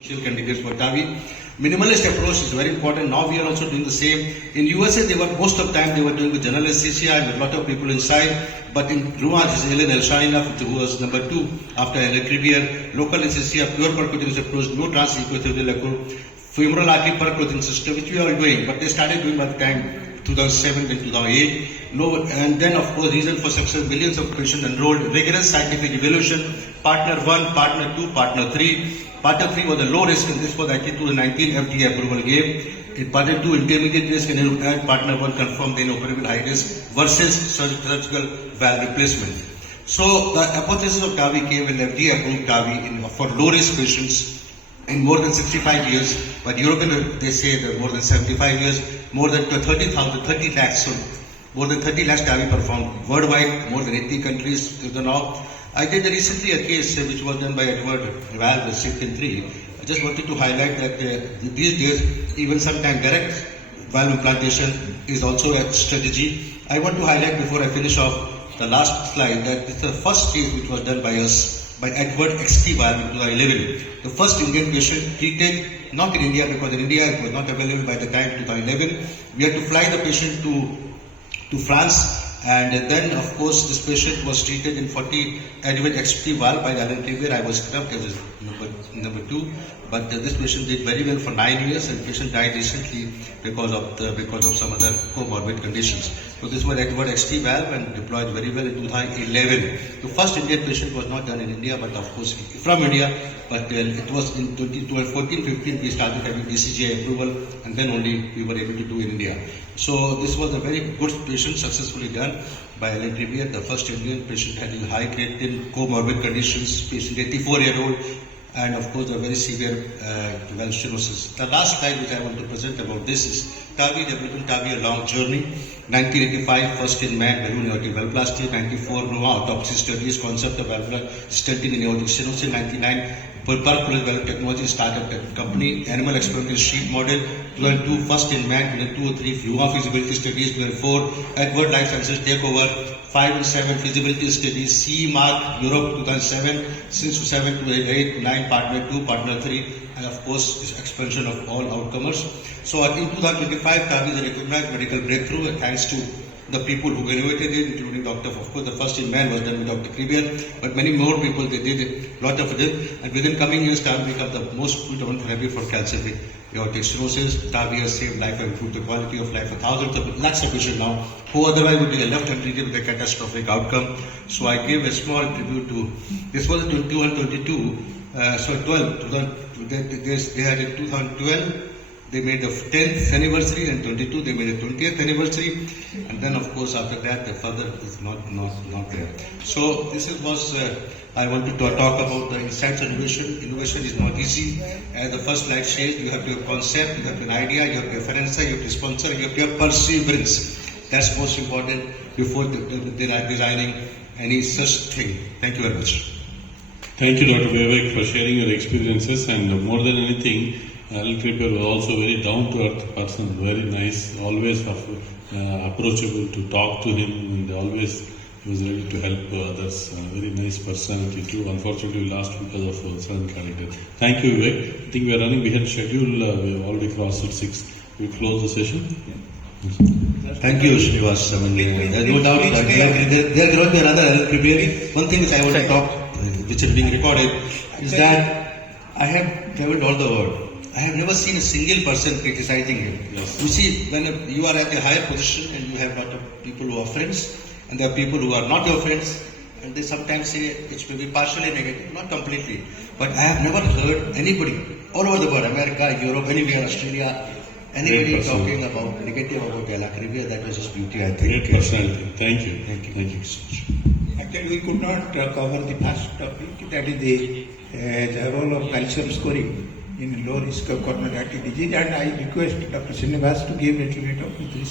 Candidates for TAVI. Minimalist approach is very important. Now we are also doing the same. In USA, they were most of the time they were doing with general anesthesia with a lot of people inside. But in Rouen, this is Helen Elshaina, who was number 2 after Helen Crevier. Local anesthesia, pure percutaneous approach, no transequithelial femoral artery percutaneous system, which we are doing. But they started doing by the time 2007 and 2008. No, and then of course reason for success, millions of patients enrolled, rigorous scientific evaluation, partner 1, partner 2, partner 3. Partner 3 was a low risk and this was actually 2019 FDA approval gave. In partner 2 intermediate risk and partner 1 confirmed the inoperable high risk versus surgical valve replacement. So the hypothesis of TAVI came when FDA approved TAVI for low risk patients in more than 65 years, but European they say that more than 75 years, more than 30 lakhs, so more than 30 lakhs TAVI performed worldwide, more than 80 countries to the now. I did recently a case which was done by Edward Valve, 6 and 3. I just wanted to highlight that these days, even sometimes direct valve implantation is also a strategy. I want to highlight before I finish off the last slide that it's the first case which was done by us, by Edward XT valve in 2011. The first Indian patient treated, not in India because in India it was not available by the time 2011. We had to fly the patient to France. And then, of course, this patient was treated in 40 Edward XT valve by Helen Crevier. I was scrubbed as number 2, but this patient did very well for 9 years, and the patient died recently because of some other comorbid conditions. So this was Edward XT valve and deployed very well in 2011. The first Indian patient was not done in India, but of course from India. But it was in 2014-15 we started having DCGI approval, and then only we were able to do in India. So this was a very good patient, successfully done by Helen Crevier. The first Indian patient having high creatinine, comorbid conditions, patient 84-year-old, and of course a very severe valve stenosis. The last slide which I want to present about this is TAVI, developing TAVI a long journey. 1985, first in man, balloon aortic valvoplasty. 94, Rouen autopsy studies, concept of valvular stenting in aortic stenosis. 99, purpose valve technology startup company, animal experimental sheet model. 2002, first in man. 2003, Rouen feasibility studies. 2004, Edward Life Sciences takeover. 5 and 7 feasibility studies, CE mark, Europe 2007, since 2007 to 8, 9, partner 2, partner 3, and of course this expansion of all outcomers. So in 2025, TAVI is a recognized medical breakthrough thanks to the people who innovated it, including Dr. Of course, the first in man was done with Dr. Crevier, but many more people, they did a lot of it. And within coming years, TAVI become the most predominant therapy for calcific aortic stenosis. TAVI has saved life and improved the quality of life for thousands of lakhs of patients now, who otherwise would be left untreated with a catastrophic outcome. So I gave a small tribute to, this was 21, 22, 12, they had in 2012, they made the 10th anniversary, and 22 they made the 20th anniversary, and then of course after that the further is not there. So this was I wanted to talk about the insights innovation. Innovation is not easy. As the first slide says, you have to have concept, you have an idea, you have to have financier, you have to sponsor, you have to have perseverance. That's most important before they are designing any such thing. Thank you very much. Thank you, Dr. Vivek, for sharing your experiences, and more than anything, Helen Crevier was also a very down-to-earth person, very nice, always approachable to talk to him, and always he was ready to help others. Very nice personality too. Unfortunately, we lost because of certain character. Thank you, Vivek. I think we are running behind schedule. We already crossed at 6. We close the session. Thank you, Srinivas. There is no doubt that there cannot be another Helen Crevier. One thing which I want to talk, which is being recorded, is that I have traveled all the world. I have never seen a single person criticizing him. Yes. You see, when you are at a higher position and you have a lot of people who are friends, and there are people who are not your friends, and they sometimes say it may be partially negative, not completely. But I have never heard anybody all over the world, America, Europe, anywhere, Australia, anybody talking about negative about Helen Crevier. That was just beauty, I think. Great personality. Thank you. Thank you so much. Actually, we could not cover the first topic, that is the role of calcium scoring in low risk of coronary artery disease, and I request Dr. Srinivas to give a little bit of research.